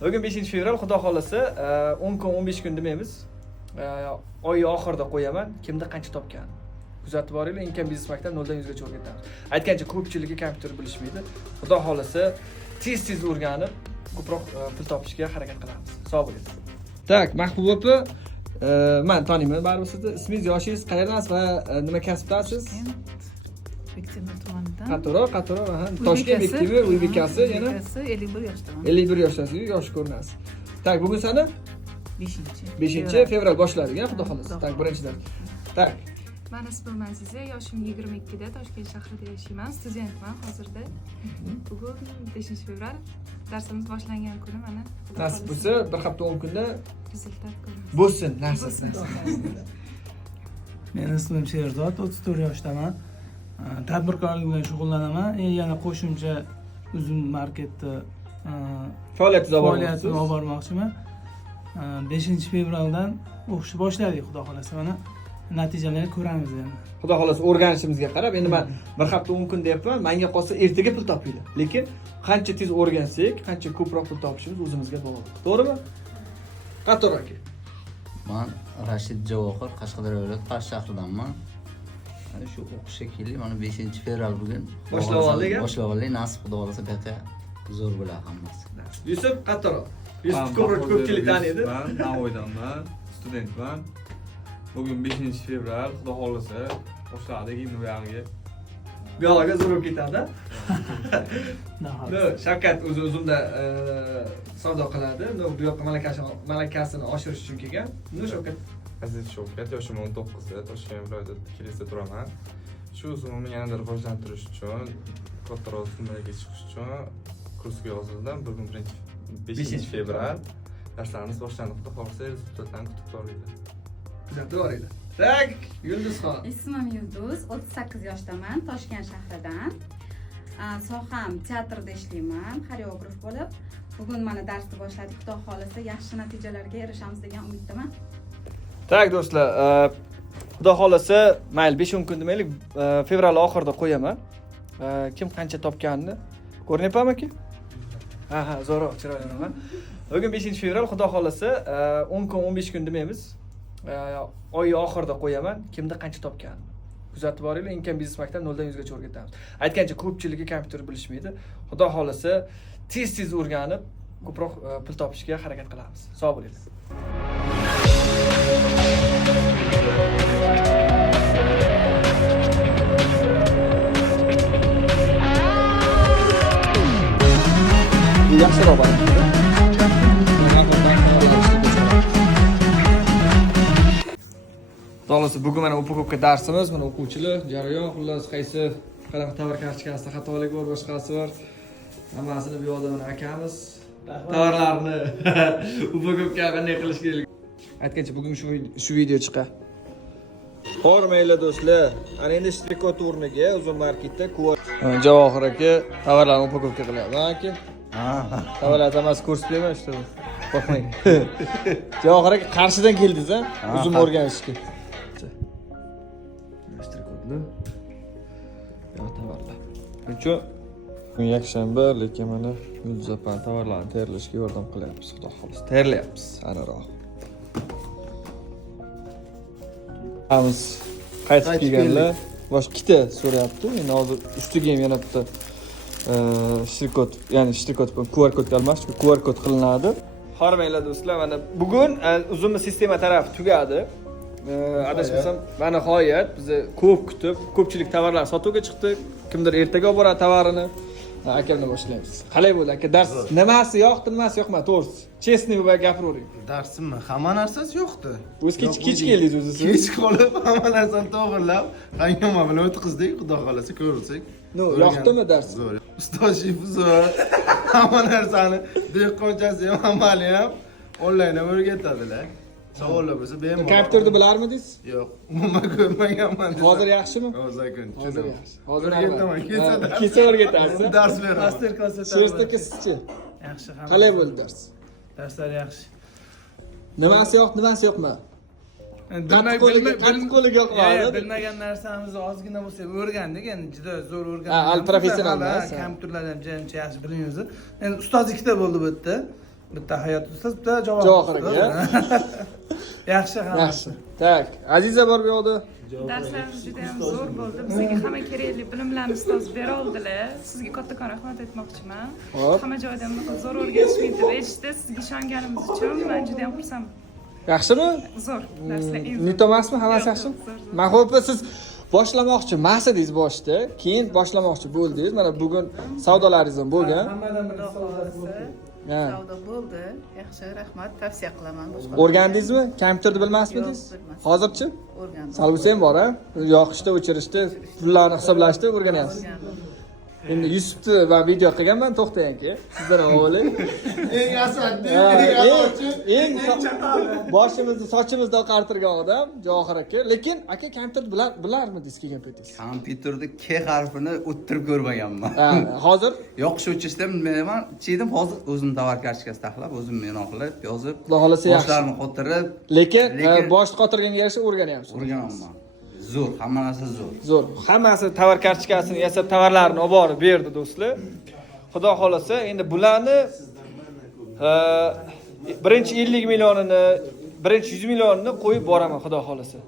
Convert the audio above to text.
Bugün 5 fevral, xudo xolasa 10 kun 15 kun demaymiz. Oy oxirida qo'yaman, kimda qancha topgan. Kuzatib boringlar, Inkan biznes maktab 0 dan 100 gacha o'rgatamiz. Aytgancha ko'pchiligi kompyuter bilishmaydi. Xudo xolasa tez o'rganib, ko'proq pul topishga harakat qilamiz. Sog' bo'ling. Tak, Mahbuba opa, men taniyman baribir sizni. Ismingiz, yoshingiz, qayerdansiz va nima kasbdasiz? Bektemir tumanidan. Qatoro, Toshkent Bektemir uy bekasi yana 51 yoshdaman. 51 yoshdasiz, yosh ko'rinasiz. Tak, bugun sana 5 fevral boshladik, xudo xolasa. Tak, birinchidan. Tak. Men ismim Manziza, yoshim 22 da, Toshkent shahrida yashayman, studentman hozirda. Bugun 5 fevral, darsimiz boshlangan kuni mana. Nasib bo'lsa, bir hafta 10 kunda rezultat ko'ramiz. bo'lsin, nasib. Men ismim Sherzod, 34 yoshdaman. Tadbirkorlik bilan shug'ullanaman. Yana qo'shimcha uzum marketda Faoliyatni olib bormoqchiman. 5 fevraldan o'qishni boshladik, xudo xolasa. Mana natijalarni ko'ramiz endi. Xudo xolasa o'rganishimizga qarab, endi men bir hafta 10 kun deyapman, menga qolsa ertaga pul topinglar. Lekin qancha tez o'rgansak, qancha ko'proq pul topishimiz o'zimizga bog'liq. To'g'rimi? Qator aka. Men Rashid Javohir, Qashqadaryo viloyati Fars shahridanman. Mana shu o'qishga keldik. Mana 5 fevral bugun. Boshlab oldik. Nasib xudo xolasa bu yerda zo'r bo'ladi hammasi. Yusuf Qattaro. Yusuf ko'pchilik taniydi. Men Navoiydanman, studentman. Bugün 5 fevral, xudo xolasa boshladik endi bu yog'iga. Bu yog'iga zo'r ketadi. Shavkat o'zimda savdo qiladi. Bu yoqqa malakasini oshirish uchun kelgan. Shavkat. Aziz Shavkat, yoshim 19 da, Toshkent viloyati Kilisda turaman. Shu o'zimni yanada rivojlantirish uchun, kattaroq summlarga chiqish uchun kursga yozildim. Bugun 5 fevral darslarimiz boshlandi. Xudo xolasa rezultatlarni kutib boringlar. Kuzatib boringlar. Tak, Yulduzxon. Ismim Yulduz, 38 yoshdaman, Toshkent shahridan. Soham teatrda ishlayman, xoreograf bo'lib. Bugun mana darsni boshladik. Xudo xolasa yaxshi natijalarga erishamiz degan umiddaman. Tak do'stlar, xudo xolasa, mayli 5-10 kun demaylik, fevral oxirida qo'yaman. Kim qancha topganini ko'rinyapmi aka? Ha, zo'roq, chiroyli. Bugun 5 fevral, xudo xolasa 10 kun 15 kun demaymiz. Oy oxirida qo'yaman, kimda qancha topgan. Kuzatib boringlar, Inkan biznes maktab 0 dan 100 gacha o'rgatamiz. Aytgancha ko'pchiligi kompyuter bilishmaydi. Xudo xolasa tez o'rganib, ko'proq pul topishga harakat qilamiz. Sog' bo'linglar. Yaxshiroq bo'ling. Xullas, bugun mana upakovka darsimiz, mana o'quvchilar, jarayon, xullas qaysi qanaqa tovar kartochkasida xatolik bor, boshqasi bor. Hammasini bu yoqda mana akamiz tovarlarni upakovka qanday qilish kerak. Aytgancha bugun shu video chiqa. Hormaylar do'stlar, ana endi shtrikot o'rniga uzun marketda Javohir aka tovarlarni upakovka qilyapti, aka. Tovarlar hammasi ko'rsatmayman, işte bu. Qo'rqmang. Javohir aka Qarshidan keldingiz-a? Uzun o'rganishga. Bugun yakshanba, lekin mana Yulduzapani tovarlarni tayyorlashga yordam qilyapmiz, xudo xolasa. Tayyorlayapmiz, aniqroq. Hamiz qaytib kelganlar boshqa ikkita so'rayapti. Endi hozir ustiga ham yana bitta shtrikot QR kodga almashish, QR kod qilinadi. Hormanglar do'stlar, mana bugun uzunmi sistema tarafi tugadi. Adashmasam, mana nihoyat biz ko'p kutib, ko'pchilik tovarlar sotuvga chiqdi. Kimdir ertaga olib boradi tovarini. Akamdan boshlaymiz. Qalay bo'ldi aka? Dars nimasi yoqdi, nimasi yoqmadi, to'g'risi. Chestniy bo'lib gapiravering. Darsimmi? Hamma narsasi yo'qdi. O'z kech keldingiz o'zi. Kech qolib, hamma narsani to'g'irlab, hangoma bilan o'tkazdik, xudo xolasa ko'rsak. Yoqdimi dars? Zo'r. Ustoz zo'r. Hamma narsani dehqonchasi ham, amali ham onlayn o'rgatadilar. Savollar bo'lsa bemalol. Kompyuterni bilarmidingiz? Yo'q, umuman ko'rmaganman. Hozir yaxshimi? Hozir yaxshi. Hozir o'rgataman. Kecha o'rgatasiz. Dars beraman. Master klass Sherzodga sizchi? Yaxshi ham. Qalay bo'ldi dars? Darslar yaxshi. Nimasi yo'q, nimasi yo'qmi? Qattiq qo'liga yoqmadi. Bilmagan narsamizni ozgina bo'lsa o'rgandik, endi juda zo'r o'rgandik. Professional. Kompyuterlar ham ancha yaxshi bilamiz. Endi ustoz ikkita bo'ldi bu yerda. bitta hayot ustasi, bitta javob. Javohir aka. Yaxshi hammasi. Yaxshi. Tak, Aziza bor bu yoqda. Darslarimiz juda ham zo'r bo'ldi. Bizga hamma kerakli bilimlarni ustoz bera oldilar. Sizga kattakon rahmat aytmoqchiman. Hop. Hamma joyda zo'r o'rgatishmaydi deb eshitdi. Sizga ishonganimiz uchun men juda ham xursandman. Yaxshimi? Zo'r darslar. Nitomasmi? Hammasi yaxshimi? Mahbuba, siz boshlamoqchi maqsadingiz boshda, keyin boshlamoqchi bo'ldingiz. Mana bugun savdolaringiz ham bo'lgan. Hammadan bir Ha. Savdo bo'ldi. Yaxshi, rahmat, tavsiya qilaman. O'rgandingizmi? Kompyuterni bilmasmidingiz? Yo'q, bilmasdim. Hozirchi? O'rgandim. Sal bo'lsa ham bor, ha? Yoqishda, o'chirishda, pullarni hisoblashda o'rganyapsiz. Endi Yusufni va video qilganman, to'xtang-ki. Sizlar ham o'ylang. Eng asadli, eng boshimizni, sochimizni oqartirgan odam Javohir aka. Lekin aka kompyuter bilarmidingiz kelgan paytingiz? Kompyuterda K harfini o'ttirib ko'rmaganman. Ha, hozir Yoqish o'chirishda bilmayman. Chiydim hozir o'zim tovar kartochkasi taxlab, o'zim meno qilib, yozib, Xudo xolasa yaxshi. boshlarini qotirib, Lekin Lekin- bosh qotirganga yarasha o'rganyapsiz. o'rganaman. Zo'r, hamma narsa zo'r. Zo'r. Hammasi tovar kartochkasini yasab, tovarlarni olib borib berdi do'stlar. Xudo xolasa, endi bularni birinchi 50 millionini, birinchi 100 millionini qo'yib boraman, xudo xolasa.